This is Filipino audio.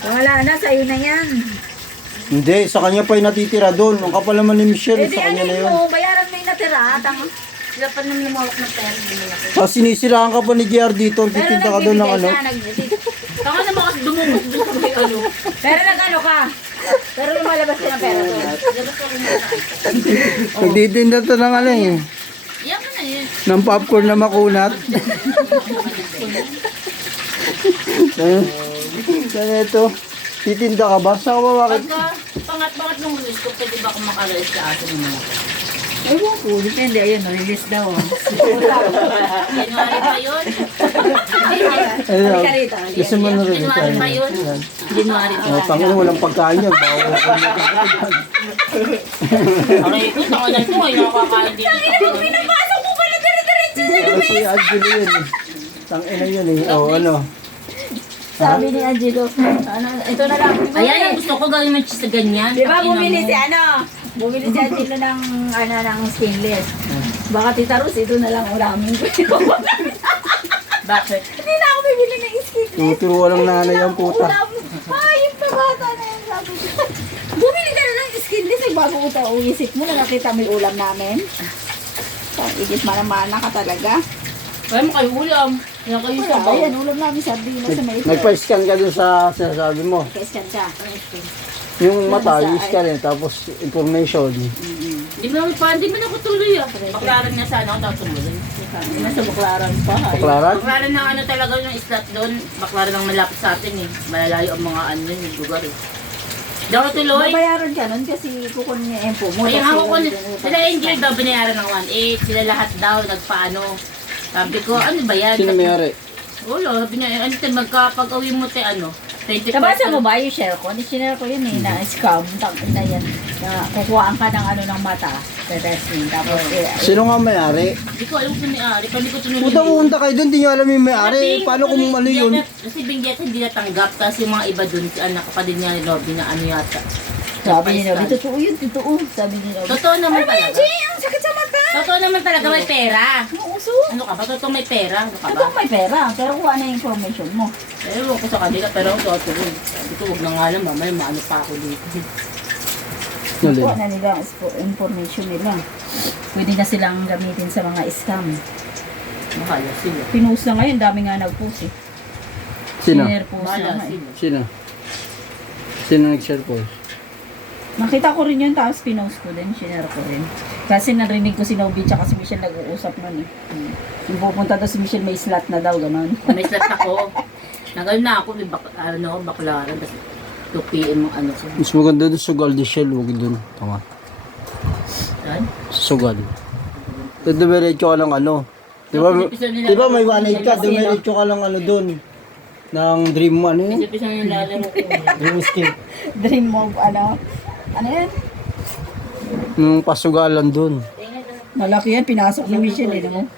Wala na, sa'yo na yan. Hindi, sa kanya pa yung natitira doon. Ang kapal naman ni Michelle, Eh di sa kanya na ano yun. mo, bayaran mo yung natira. Sila pa naman lumawak ng pera. Hindi nila ko. Tapos sinisiraan ka pa ni JR dito, titinda ka doon ng ano. Tanga naman kasi dumungos doon sa may ano. Pero nag-ano ka? Pero lumalabas ka ng pera doon. Labas ko rin na. Nagtitinda to ng ano eh. Iyak mo na yun. Ng popcorn na makunat. Saan ito? Titinda ka ba? Saan ka ba? Bakit? Pagka pangat-pangat ng release ko, pwede ba akong makalayas sa aso ng mga? Ewan ko, depende. Ayun, release daw. January pa yun? Ano? Halika rito. Gusto mo na rin January pa yun? January pa. Oh, pangin, walang pagkain yan. Bawa ko na. Okay, ito, tanga na ito. Ay, nakakain din. Pinapasok mo pala dire-diretso na. Si Angelo yun eh. Tangina yun eh. Oh, ano? Sabi ni Angelo, ano, ito na lang. Ayan, ang gusto ko gawin ng cheese na ganyan. Di ba Pakina bumili mo. si ano? Bumili si Angelo ng, ano, ng stainless. Baka Tita Rose, ito na lang ulamin ko. Bakit? Hindi na ako bibili ng stainless. Tuturuan ng nanay ang puta. Ay, yung pabata na yan. Sabi ko. Bumili ka na ng stainless. Bago ko ito uisip mo na nakita mo yung ulam namin. Igit mana-mana ka talaga. Kaya mo kayo ulam. Yan kayo sa Wala, ayan, ulam namin sardinas sa maitin. Nagpa-scan ka dun sa sinasabi mo. Keskan siya. Yung mata, yung scan eh. Tapos information. Hindi mo ako tuloy ah. Baklaran na sana ako tapos tumuloy. Nasa buklaran pa. Paklaran? Baklaran ng ano talaga yung slot doon. Baklaran ng malapit sa atin eh. Malalayo ang mga ano yung lugar eh. Hindi ako tuloy. Babayaran ka nun kasi kukunin niya yung info mo. Kaya Tapos ako ko, yun, sila Angel daw binayaran ng 1.8. Sila lahat daw nagpaano. Sabi ko, ano ba yan? Sino may-ari? Wala, sabi niya, ano tayo, magkapag-uwi mo tayo, ano, 20%. Nabasa mo ba yung share ko? Ni-share ko yun eh, na scam. Na yan. Na kukuhaan ka ng ano ng mata. Testing. Tapos, Sino nga may-ari? Hindi ko alam kung may-ari. Hindi ko tunulin. Puta pumunta kayo dun, di nyo alam yung may-ari. Paano kung ano yun? Kasi bingyat hindi natanggap. Tapos yung mga iba dun, si anak kapatid niya ni Robby na ano yata. sabi niya, totoo yun, totoo. Sabi niya, Totoo naman talaga. ang sakit sa mata. Totoo naman talaga may pera. Uso. Ano ka ba? Totoo may pera. Ano ka ba? Totoo may pera, pero kuha na yung information mo. Ewan ko sa kanila, pero ako totoo. Sabi ko, huwag na nga lang, mamaya maano pa ako dito. Kuha na nila ang information nila. Pwede na silang gamitin sa mga scam. Mahala sila. Pinost na ngayon, dami nga nag-post eh. Sino? Share post Mahala na nga eh. sila. Sino? Sino nag-share po? Nakita ko rin yun, tapos pinost ko din, share ko rin. Kasi narinig ko si Nobi tsaka si Michelle nag-uusap nun eh. Yung pupunta daw si Michelle, may slot na daw, gano'n. May slot ako. Nagal na ako, may baklaran. Tapos 2 PM ang ano ko. Mas maganda doon sa Sugal de Shell, huwag doon. Tama. Yan. Sugal. Doon dumiretso ka lang ano. Di ba may 1.8 ka, dumiretso ka lang ano doon. Ng dream mo, ano yun? Isa-isa yung lalaro ko. Dream escape. Dream mo, ano yan? Nung pasugalan doon. Malaki yan, pinasok ni Michelle eh, no?